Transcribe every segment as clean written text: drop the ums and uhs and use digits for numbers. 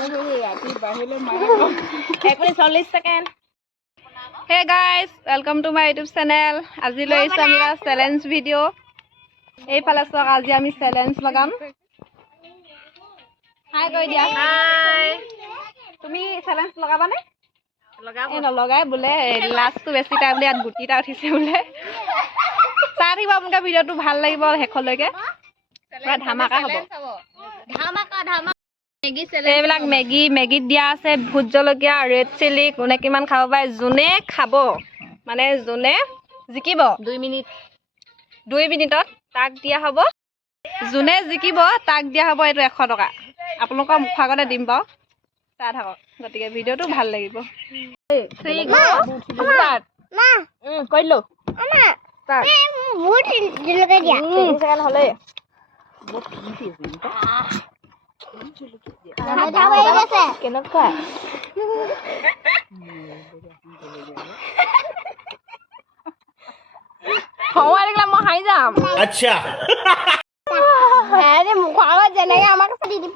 1 second hey guys welcome to my YouTube channel আজি লৈছো আমি চ্যালেঞ্জ ভিডিও এই ফালে সক আজি আমি চ্যালেঞ্জ লাগাম হাই কই দিয়া হাই তুমি চ্যালেঞ্জ লাগাবা নে लगाब ए न लगाय बोले लास्ट तो बेसी टाइम ले गुटीटा उठिसे बोले सारी बाबुनका वीडियो तो ভাল লাগিব হেখলৈকে পুৰা ধামাকা হ'ব ধামাকা মেগি চ্যালেঞ্জ এইবিলাক মেগি দিয়া আছে ভুত জলকীয়া ৰেড চিলি কোনে কিমান খাব পায় জুনে খাব মানে জুনে জিকিব 2 মিনিটত তাক দিয়া হ'ব জুনে জিকিব তাক দিয়া হ'ব এটো 100 টকা আপোনালোকৰ মুখাগতে দিম বাও চাই থাকক গতিকে ভিডিওটো ভাল লাগিব স্টার্ট মা কইলো আমা স্টার্ট ভুত জলকীয়া দিয়া 3 সেকেন্ড হলে বহুত কিনতি আছে কেনেকুৱা হওয়া দেখলা মই হাই যাম আচ্ছা আরে মুখাগত যেনেকে আমাক দি দি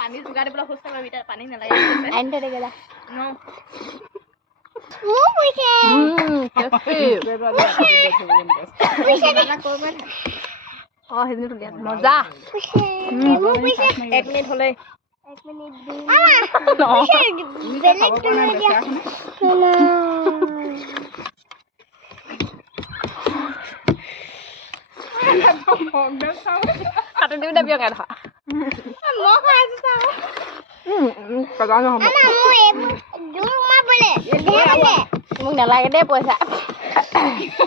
पानी जुगाड़ बोला होस्ता में बेटा पानी न लगे एंड दे गेला नो ओ पुइसे पुइसे ना कोबन हां हेदिन तो लिया मजा पुइसे 1 मिनिट होले 1 मिनिट पुइसे बेलेग तो लिया Kata dia udah biar kan? Mau kan sah? Kagak nggak mau. Mama mau dulu mah boleh. Dia boleh. Mau nyala gede puasa.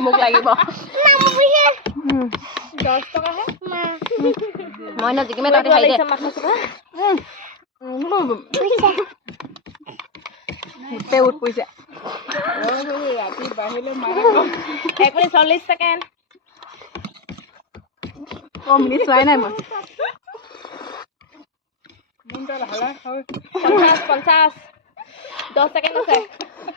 Mau lagi boh. Mama punya. Dos to kah? Ma. Mau nanti kita tadi hai deh. Puisa. Peut puisa. Oh ya, di bahile marah. 1 menit 40 second. Oh, minit soalnya nih mas. Mundur lah, 50. 2 second aja.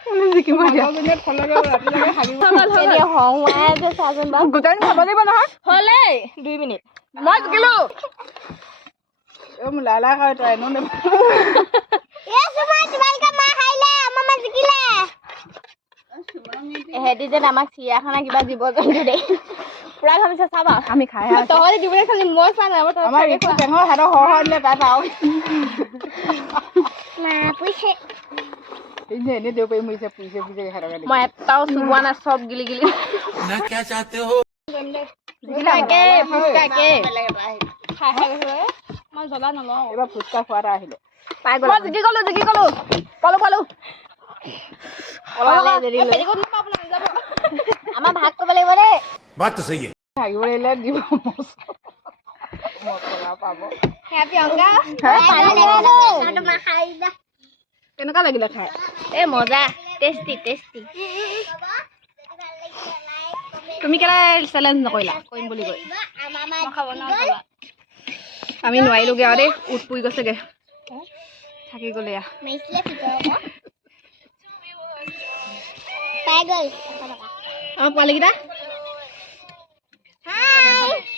Ini gimana ya? Kalau minit kalau lagi hari. Jadi hong aja sajen bang. Gutain apa nih bang? Hole, 2 menit. Mas kilo. Lala kau try nune. Ya semua jual ke mahal le, mama sikile. Di je namak siya khana kiba জীবজন্তু deh. পুরা খামিছে চাবা আমি খাই আছো তহলে দিবলে খালি মই চা না আমার একটু টেঙা হাড় হহলে তা পাও মা পুইছে এই যে নে দেও পই মুইছে পুইছে হাড় গালি মই এটাও সুবানা সব গিলি না কি চাহতে হো ফুচকা কে খাই গেছে মই জলা নলও এবা ফুচকা খোৱাটা আহিলে পাই গল মই জিকি গলো পালো ওলালে দেৰি লৈ পেৰিকত নাপাব না যাব আমাৰ ভাগ কৰিব লাগিব ৰে बात तो सही है आगे वाले দিব মছলা পাব হ্যাপি অঙ্গা পানী লাগিব না খাই দা কেনেকা লাগিলে খাই এ মজা টেস্টি তুমি কেলা চ্যালেঞ্জ নকইলা কইম বুলি কই মই খাব না আমি নোৱাইলোগে আৰে উঠ পুই গছেগে থাকি গলে মেইছলে ভিতৰত পাই গল পালে কিটা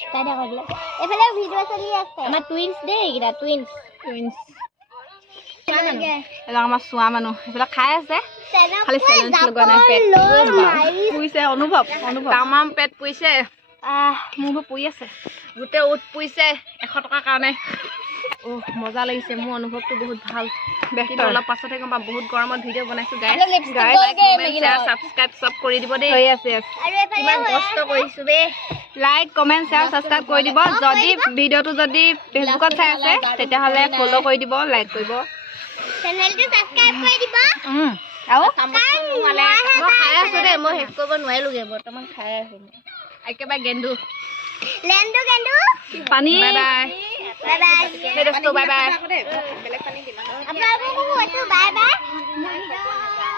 Tadi aku bilang, padahal video serius ya. Sama twins deh, kita twins. Elang sama suami nu, sudah kaya sih. Kali challenge lu gua pet. Puise, অনুভৱ. Tamam pet puise. Mau puise. Gute ut puise. 100 টকা কাৰণে। মজা লাগিছে মোৰ অনুভৱটো বহুত ভাল কিন্তু অলপ পাছতে গম বহুত গৰমত ভিডিও বনাইছো গাইস সাবস্ক্ৰাইব সব কৰি দিব দেই হৈ আছে ইমান কষ্ট কৰিছো বে লাইক কমেন্ট শেয়াৰ সাবস্ক্ৰাইব কৰি দিব যদি ভিডিওটো যদি ফেসবুকত চাই আছে তেতিয়া হলে ফলো কৰি দিব লাইক কৰিব চেনেলটো সাবস্ক্ৰাইব কৰি দিব আও মই খাই আছো দে মই হেক কৰিব নোৱাৰিলোগে বৰ্তমান খাই আছো একেবাৰে Gendu Lendo gandu. Pani. Bye bye. Bye bye. Bye bye. Bye bye. Bye bye.